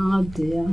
Oh dear.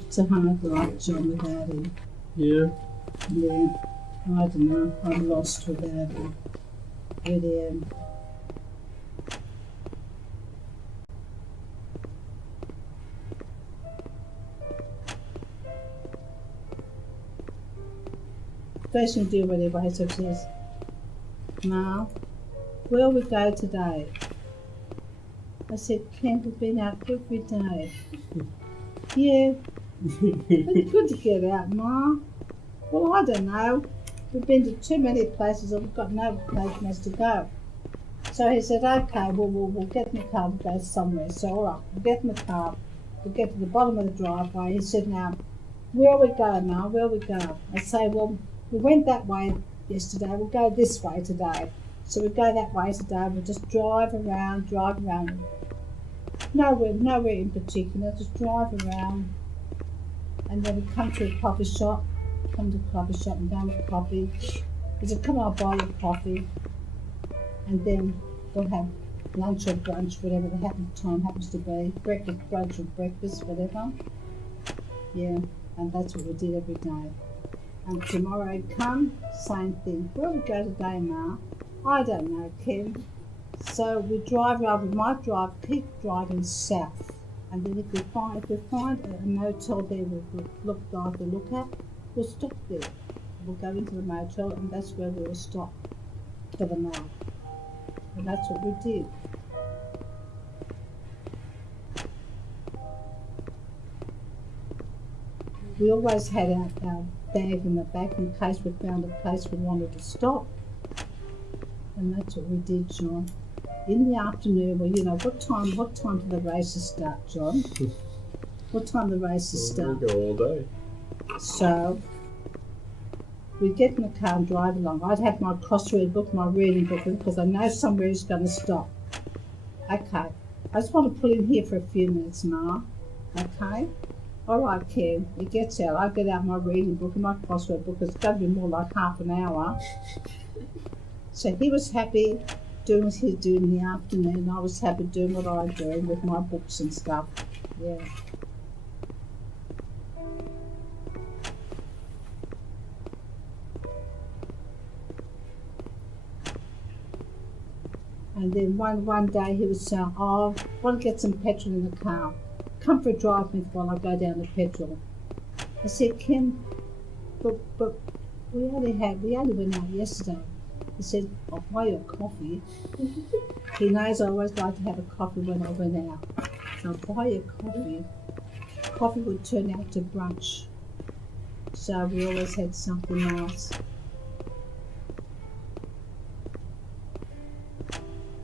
It's a hard life, John, without him. Yeah. Yeah. I don't know. I'm lost without him. Really am. First you do whatever he says. Now, where we go today? I said, Ken, we've been out every day. Yeah, it's good to get out, Ma. Well, I don't know. We've been to too many places and we've got no place to go. So he said, okay, well, we'll get in the car and go somewhere. So, all right, we'll get in the car. We'll get to the bottom of the driveway. He said, now, where we go, Ma? Where we go? I say, well, we went that way yesterday. We'll go this way today. So we go that way today. We'll just drive around. Nowhere in particular. Just drive around. And then we come to a coffee shop. And down with coffee. He said, come on, I'll buy you coffee. And then we'll have lunch or brunch, whatever the time happens to be. Breakfast, brunch or breakfast, whatever. Yeah, and that's what we did every day. And tomorrow he'd come, same thing. Where we go today, Ma? I don't know, Ken. So we might keep driving south. And then if we find a motel there we'll look at, we'll stop there. We'll go into the motel and that's where we'll stop for the night. And that's what we did. We always had our bag in the back in case we found a place we wanted to stop. And that's what we did, John. In the afternoon, well, you know, what time do the races start, John? What time the races start? We go all day. So we'd get in the car and drive along. I'd have my crossword book, my reading book, because I know somewhere he's going to stop. Okay. I just want to pull in here for a few minutes, Ma. Okay? All right, Ken. He gets out. I get out my reading book and my crossword book. It's going to be more like half an hour. So he was happy doing what he's doing in the afternoon. I was happy doing what I'm doing with my books and stuff. Yeah. And then one day he was saying, oh, I want to get some petrol in the car. Come for a drive with me while I go down to petrol. I said, Ken, but we only went out yesterday. He said, I'll buy you a coffee. He knows I always like to have a coffee when I went out. So I'll buy you a coffee. Coffee would turn out to brunch. So we always had something nice.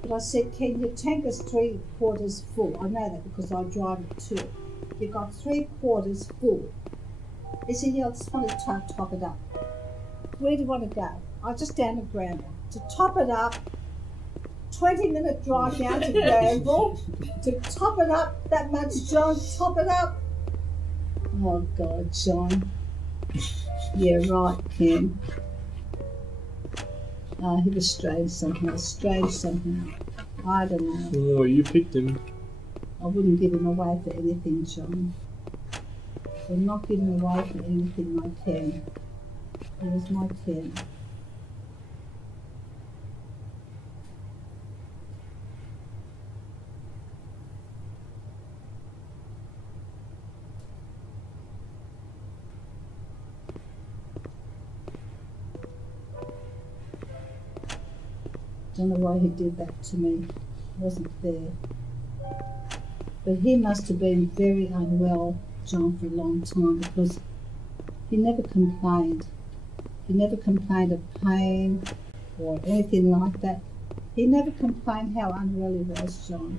But I said, Ken, your tank is 3/4 full. I know that because I drive it too. You've got 3/4 full. He said, yeah, I just want to top it up. Where do you want to go? I just down to Granville. To top it up, 20-minute drive down to Granville. To top it up that much, John, top it up. Oh, God, John. Yeah, right, Ken. He was strange somehow. I don't know. Oh, you picked him. I wouldn't give him away for anything, John. I would not give him away for anything, my Ken. He was my Ken. Don't know why he did that to me. It wasn't fair. But he must have been very unwell, John, for a long time because he never complained. He never complained of pain or anything like that. He never complained how unwell he was, John.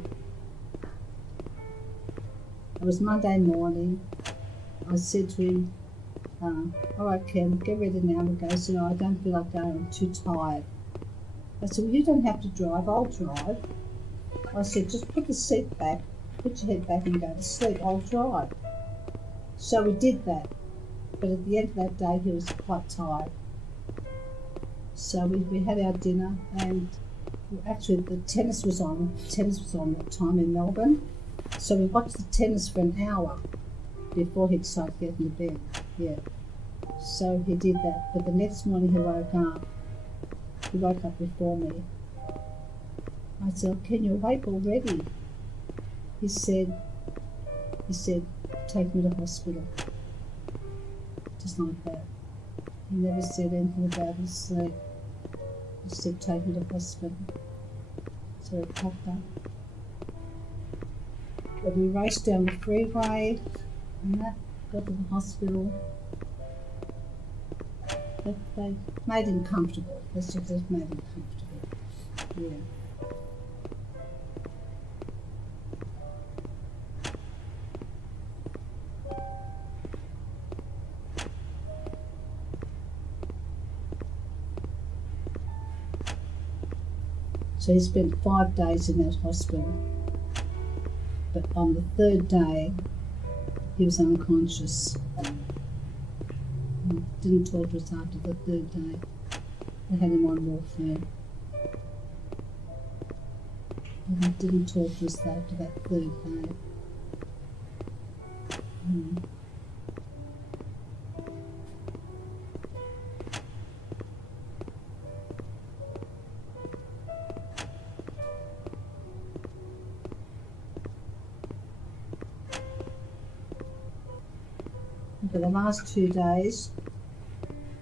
It was Monday morning. I said to him, all right, Ken, get ready now. And he goes, you know, I don't feel like going, I'm too tired. I said, well, you don't have to drive, I'll drive. I said, just put the seat back, put your head back and go to sleep, I'll drive. So we did that. But at the end of that day, he was quite tired. So we had our dinner and actually the tennis was on that time in Melbourne. So we watched the tennis for an hour before he decided to get into bed. Yeah. So he did that. But the next morning he woke up. He woke up before me. I said, can you awake already? He said, take me to hospital. Just like that. He never said anything about his sleep. He said, take me to hospital. So he popped up. But we raced down the freeway and that, got to the hospital. They made him comfortable. They just made him comfortable. Yeah. So he spent 5 days in that hospital. But on the 3rd day, he was unconscious. He didn't talk to us after the 3rd day. They had him on morphine. And he didn't talk to us after that 3rd day. For the last 2 days,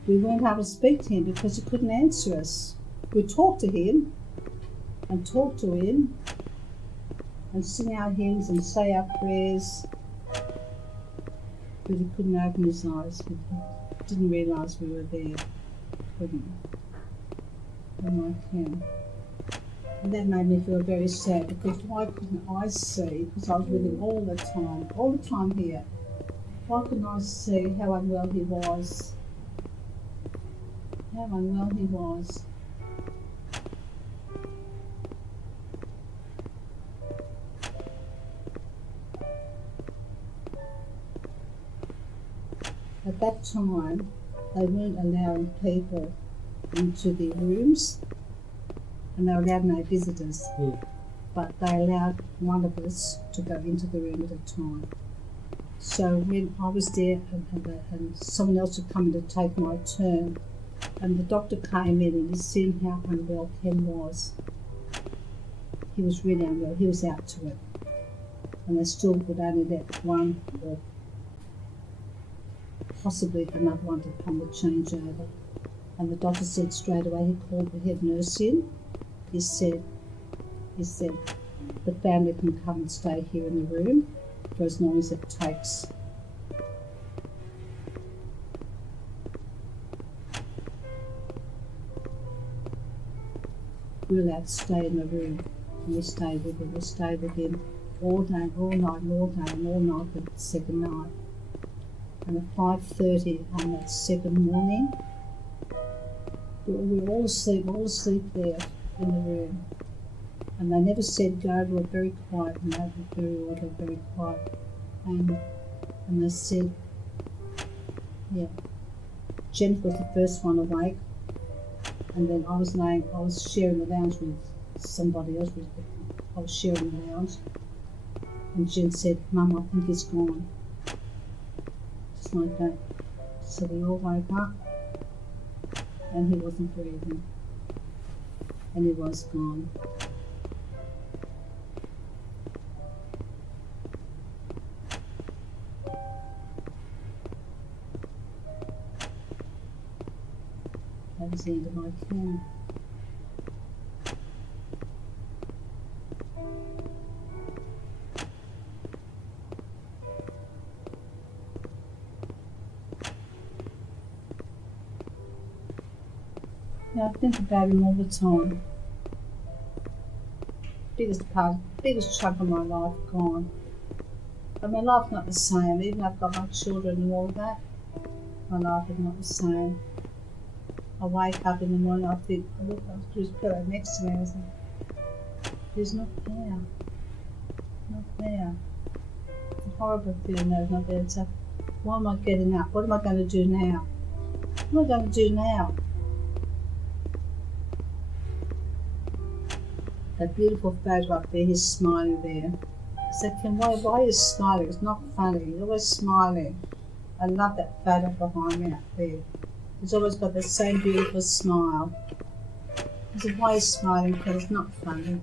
we weren't able to speak to him because he couldn't answer us. We talked to him and talked to him and sing our hymns and say our prayers, but he couldn't open his eyes. He didn't realise we were there. Couldn't. Unlike him. And that made me feel very sad because why couldn't I see, because I was with him all the time here. Why couldn't I see how unwell he was? How unwell he was. At that time, they weren't allowing people into their rooms, and they allowed no visitors. But they allowed one of us to go into the room at a time. So when I was there and someone else had come in to take my turn, and the doctor came in and he'd seen how unwell Ken was. He was really unwell, he was out to it. And they still would only let one or possibly another one to come to change over. And the doctor said straight away, he called the head nurse in. He said, the family can come and stay here in the room for as long as it takes. we were allowed to stay in the room. And we stayed with him. We stayed with him all day, all night, and all day, and all night for the second night. And at 5:30 on that second morning, we were all asleep there in the room. And they never said go, we were very quiet, and they were very orderly, very quiet. And they said, yeah, Jennifer was the first one awake, and then I was sharing the lounge with somebody else. I was sharing the lounge, and Jen said, Mum, I think he's gone. Just like that. So we all woke up, and he wasn't breathing, and he was gone. That was the end of my care. Yeah, I think about him all the time. Biggest chunk of my life gone. But my life's not the same. Even though I've got my children and all that, my life is not the same. I wake up in the morning, I think, I look at his pillow next to me, and I think, he's not there. Not there. It's a horrible feeling that he's not there. So, why am I getting up? What am I going to do now? What am I going to do now? That beautiful photograph there, he's smiling there. I said, Kim, why are you smiling? It's not funny. He's always smiling. I love that photo behind me up there. He's always got the same beautiful smile. I said, why are you smiling? Because it's not funny.